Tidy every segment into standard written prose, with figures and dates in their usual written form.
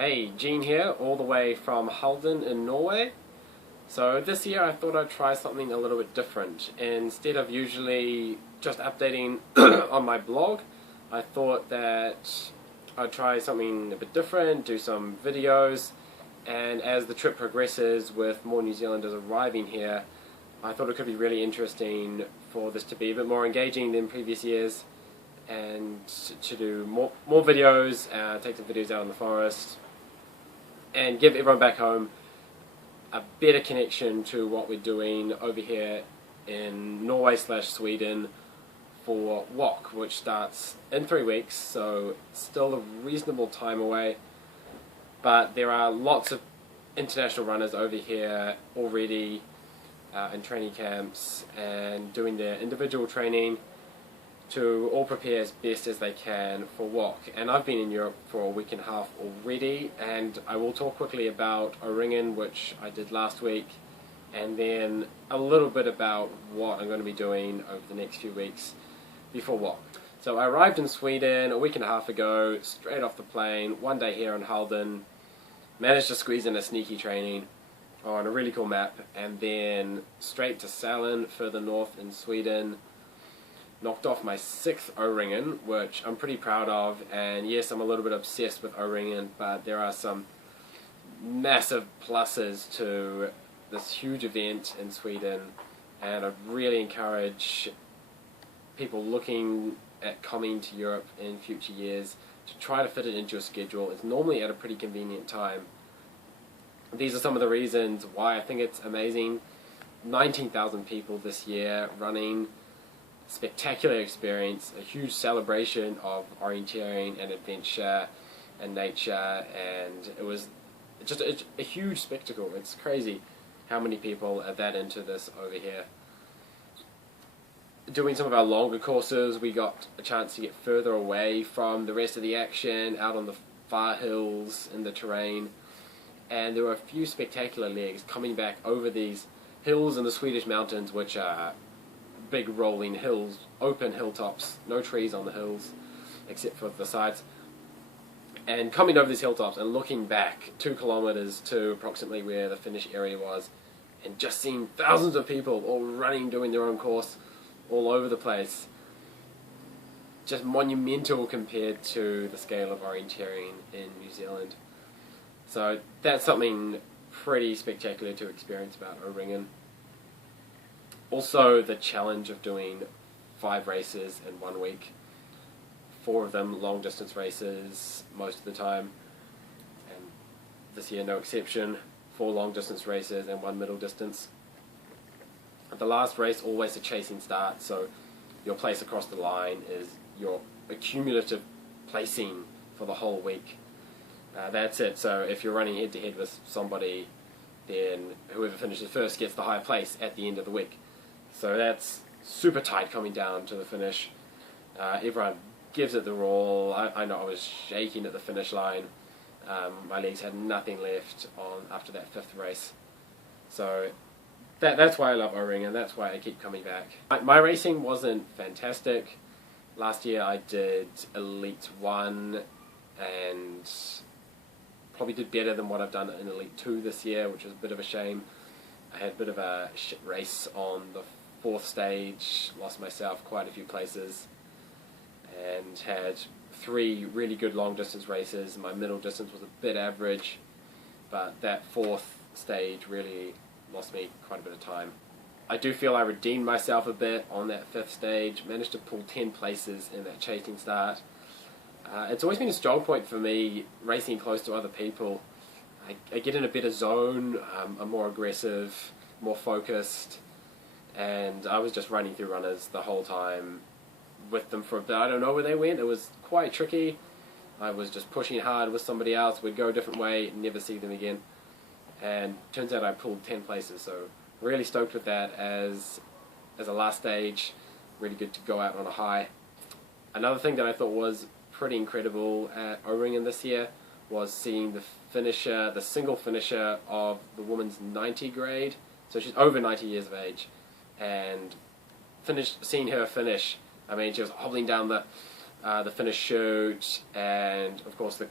Hey, Gene here, all the way from Halden in Norway. So this year I thought I'd try something a little bit different. Instead of usually just updating on my blog, I thought that I'd try something a bit different, do some videos, and as the trip progresses with more New Zealanders arriving here, I thought it could be really interesting for this to be a bit more engaging than previous years, and to do more videos, take some videos out in the forest, and give everyone back home a better connection to what we're doing over here in Norway/Sweden for WOC, which starts in 3 weeks, so it's still a reasonable time away. But there are lots of international runners over here already in training camps and doing their individual training to all prepare as best as they can for WOC. And I've been in Europe for a week and a half already, and I will talk quickly about O-Ringen, which I did last week, and then a little bit about what I'm going to be doing over the next few weeks before WOC. So I arrived in Sweden a week and a half ago, straight off the plane, one day here in Halden, managed to squeeze in a sneaky training on a really cool map, and then straight to Halden, further north in Sweden. Knocked off my 6th O-Ringen, which I'm pretty proud of, and yes, I'm a little bit obsessed with O-Ringen, but there are some massive pluses to this huge event in Sweden, and I'd really encourage people looking at coming to Europe in future years to try to fit it into your schedule. It's normally at a pretty convenient time. These are some of the reasons why I think it's amazing. 19,000 people this year running. Spectacular experience, a huge celebration of orienteering and adventure and nature, and it was just a huge spectacle. It's crazy how many people are that into this over here. Doing some of our longer courses, we got a chance to get further away from the rest of the action, out on the far hills in the terrain, and there were a few spectacular legs coming back over these hills in the Swedish mountains, which are big rolling hills, open hilltops, no trees on the hills except for the sides, and coming over these hilltops and looking back 2 kilometers to approximately where the finish area was, and just seeing thousands of people all running, doing their own course all over the place. Just monumental compared to the scale of orienteering in New Zealand. So that's something pretty spectacular to experience about O-Ringen. Also, the challenge of doing 5 races in 1 week, 4 of them long distance races most of the time, and this year no exception, 4 long distance races and 1 middle distance. The last race always a chasing start, so your place across the line is your accumulative placing for the whole week. That's it. So if you're running head to head with somebody, then whoever finishes first gets the higher place at the end of the week. So that's super tight coming down to the finish. Everyone gives it their all. I know I was shaking at the finish line. My legs had nothing left on after that 5th race. So that's why I love O-Ringen, and that's why I keep coming back. My racing wasn't fantastic. Last year I did Elite 1 and probably did better than what I've done in Elite 2 this year, which was a bit of a shame. I had a bit of a shit race on the 4th stage, lost myself quite a few places, and had 3 really good long distance races. My middle distance was a bit average, but that 4th stage really lost me quite a bit of time. I do feel I redeemed myself a bit on that 5th stage, managed to pull 10 places in that chasing start. It's always been a strong point for me, racing close to other people. I get in a better zone, I'm more aggressive, more focused, and I was just running through runners the whole time with them for a bit. I don't know where they went. It was quite tricky. I was just pushing hard with somebody else, we'd go a different way, never see them again, and turns out I pulled 10 places, so really stoked with that as a last stage. Really good to go out on a high. Another thing that I thought was pretty incredible at O-Ringen this year was seeing the finisher, the single finisher of the woman's 90 grade. So she's over 90 years of age, and seeing her finish, I mean, she was hobbling down the the finish shoot, and of course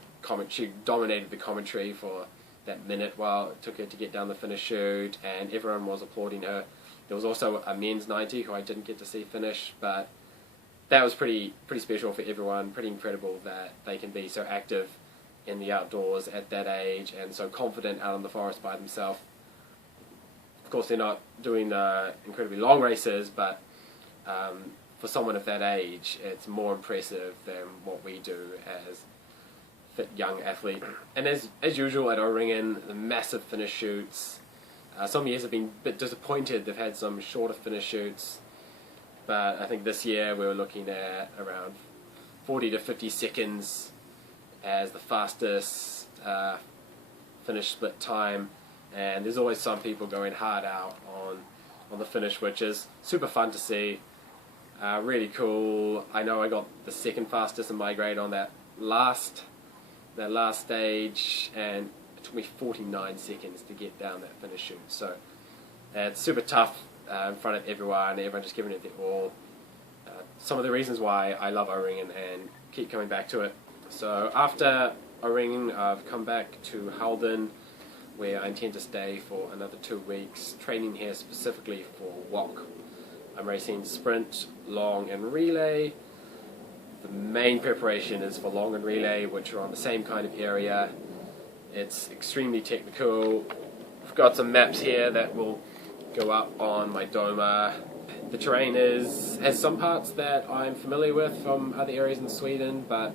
she dominated the commentary for that minute while it took her to get down the finish chute, and everyone was applauding her. There was also a men's 90 who I didn't get to see finish, but that was pretty special for everyone. Pretty incredible that they can be so active in the outdoors at that age and so confident out in the forest by themselves. Of course, they're not doing incredibly long races, but for someone of that age, it's more impressive than what we do as fit young athlete. And as usual at O-Ringen, the massive finish shoots. Some years have been a bit disappointed. They've had some shorter finish shoots, but I think this year we were looking at around 40 to 50 seconds as the fastest finish split time. And there's always some people going hard out on the finish, which is super fun to see. Really cool. I know I got the second fastest in my grade on that last stage, and it took me 49 seconds to get down that finish chute. So it's super tough in front of everyone just giving it their all. Some of the reasons why I love O-Ringen and keep coming back to it. So after O-Ringen, I've come back to Halden, where I intend to stay for another 2 weeks, training here specifically for walk. I'm racing sprint, long and relay. The main preparation is for long and relay, which are on the same kind of area. It's extremely technical. I've got some maps here that will go up on my Doma. The terrain has some parts that I'm familiar with from other areas in Sweden, but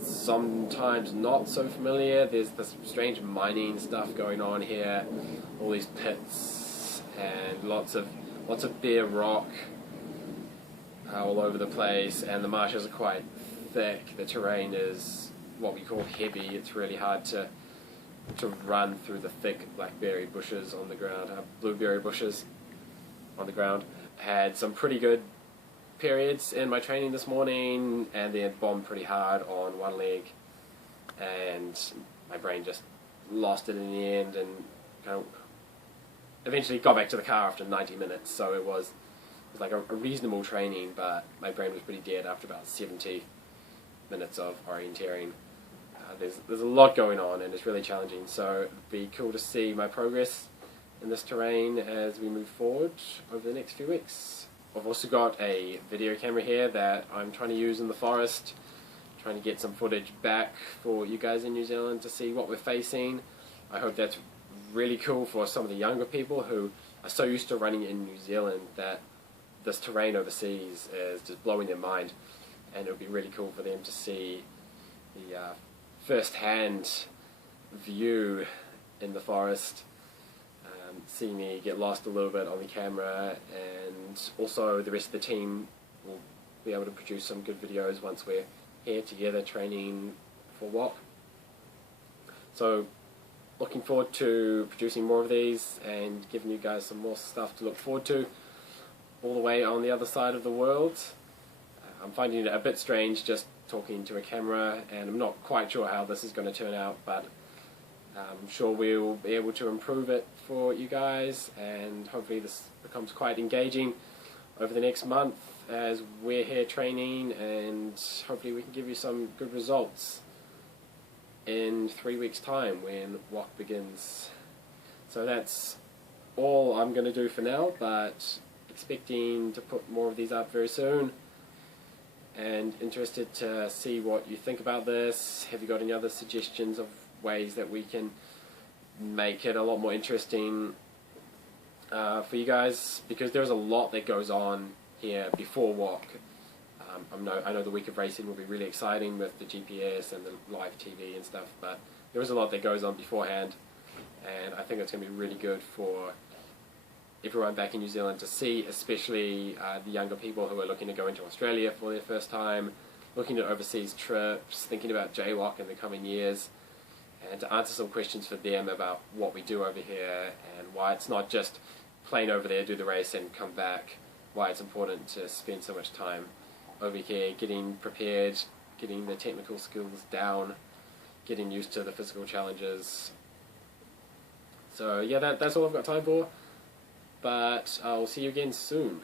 sometimes not so familiar. There's this strange mining stuff going on here, all these pits and lots of bare rock all over the place, and the marshes are quite thick. The terrain is what we call heavy. It's really hard to run through the thick blackberry bushes on the ground, blueberry bushes on the ground. Had some pretty good periods in my training this morning, and then bombed pretty hard on one leg, and my brain just lost it in the end, and kind of eventually got back to the car after 90 minutes. So it was like a reasonable training, but my brain was pretty dead after about 70 minutes of orienteering. There's a lot going on, and it's really challenging, so it'd be cool to see my progress in this terrain as we move forward over the next few weeks. I've also got a video camera here that I'm trying to use in the forest, trying to get some footage back for you guys in New Zealand to see what we're facing. I hope that's really cool for some of the younger people who are so used to running in New Zealand that this terrain overseas is just blowing their mind, and it would be really cool for them to see the first-hand view in the forest, see me get lost a little bit on the camera, and also the rest of the team will be able to produce some good videos once we're here together training for WOC. So looking forward to producing more of these and giving you guys some more stuff to look forward to all the way on the other side of the world. I'm finding it a bit strange just talking to a camera, and I'm not quite sure how this is going to turn out, but I'm sure we'll be able to improve it for you guys, and hopefully this becomes quite engaging over the next month as we're here training, and hopefully we can give you some good results in 3 weeks' time when WOC begins. So that's all I'm going to do for now, but expecting to put more of these up very soon, and interested to see what you think about this. Have you got any other suggestions of ways that we can make it a lot more interesting for you guys, because there's a lot that goes on here before WOC. I know the week of racing will be really exciting with the GPS and the live TV and stuff, but there is a lot that goes on beforehand, and I think it's going to be really good for everyone back in New Zealand to see, especially the younger people who are looking to go into Australia for their first time, looking at overseas trips, thinking about JWOC in the coming years, and to answer some questions for them about what we do over here and why it's not just plane over there, do the race and come back, why it's important to spend so much time over here getting prepared, getting the technical skills down, getting used to the physical challenges. So yeah, that's all I've got time for, but I'll see you again soon.